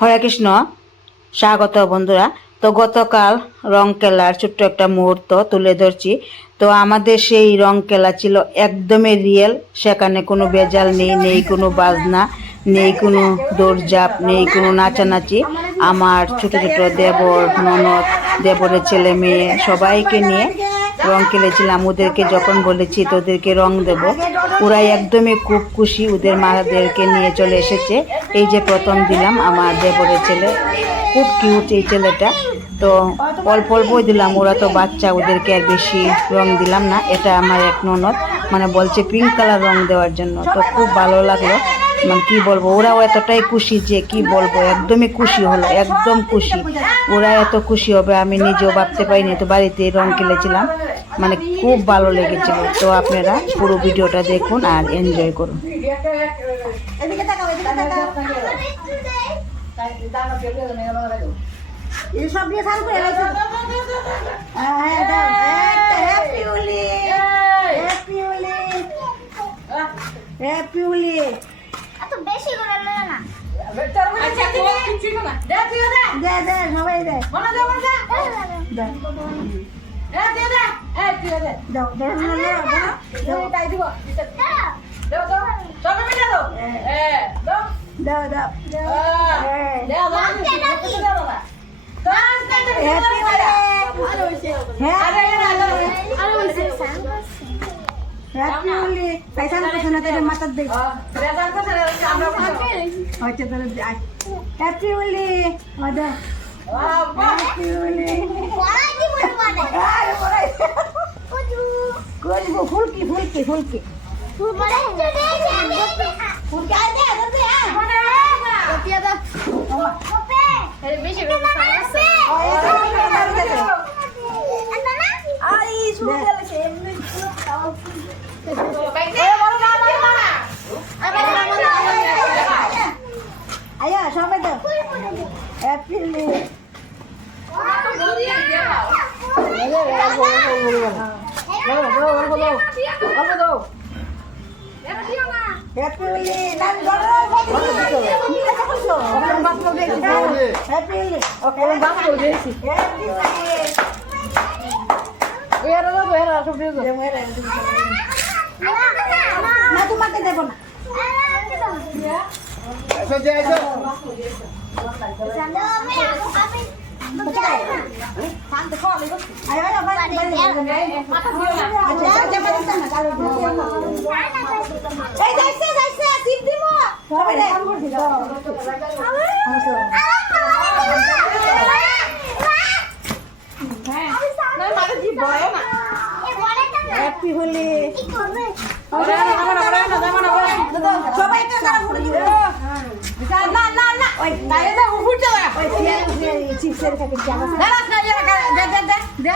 হরে কৃষ্ণ, স্বাগত বন্ধুরা। তো গতকাল রং খেলার ছোট্ট একটা মুহূর্ত তুলে ধরছি। তো আমাদের সেই রং খেলা ছিল একদমই রিয়েল, সেখানে কোনো বেজাল নেই, নেই কোনো বাজনা, নেই কোনো দৌড়ঝাঁপ, নেই কোনো নাচানাচি। আমার ছোট ছোট দেবর, ননদ, দেবরের ছেলে মেয়ে সবাইকে নিয়ে রং খেলেছিলাম। ওদেরকে যখন বলেছি তোদেরকে রং দেব, ওরা একদমই খুব খুশি, ওদের মাদেরকে নিয়ে চলে এসেছে। এই যে প্রথম দিলাম আমার দেবরের ছেলে, খুব কিউট এই ছেলেটা। তো অল্প অল্পই দিলাম, ওরা তো বাচ্চা, ওদেরকে আর বেশি রং দিলাম না। এটা আমার এক ননদ মানে বলছে পিঙ্ক কালার রং দেওয়ার জন্য। তো খুব ভালো লাগলো, মানে কি বলবো, ওরাও এতটাই খুশি যে কি বলবো, একদমই খুশি হলো, একদম খুশি। ওরা এত খুশি হবে আমি নিজেও ভাবতে পারিনি। তো বাড়িতে রং খেলেছিলাম, মানে খুব ভালো লেগেছিল। তো আপনারা পুরো ভিডিওটা দেখুন আর এনজয় করুন। সব দিয়ে সাল করে happy Holi, happy Holi, happy Holi. এত বেশি করে না না আচ্ছা তুমি কিছু না দে তুই দে দে সবাই দে মনে দে মনে দে দে দে দে এই তুই দে দাও দাও দাও তাই দিব দাও দাও সব মিটা দাও দাও দাও দাও দাও দাও হ্যাপি হোলি, হ্যাপি হোলি। পয়সা না পয়সা না তেরে মাথার দে আচ্ছা তাহলে হ্যাপি হোলি আদা হ্যাপি হোলি পড়াই দিব মানে আরে পড়াই কুজু কুজু ফুলকি ফুলকি ফুলকি পড়াই দে ফুলকি আই দে দে মানে কপিয়া দা কপে এর বেশি বেশি সমস্যা আই শুনে গেছে এমনি খাওয়া আয়া সবাই দাও হ্যাপি হোলি হ্যাপি হোলি নাম বলো হ্যাপি হোলি ওকে বাপ করে দিয়েছি হ্যাপি হোলি এরা তো এরা সব দিয়ে দাও না তোমাকে দেব না এসো যে এসো হ্যাপি হোলি সবাই না না না ওই তাই না উঠতে না ওই চিপসের প্যাকেট জানা দে দে দে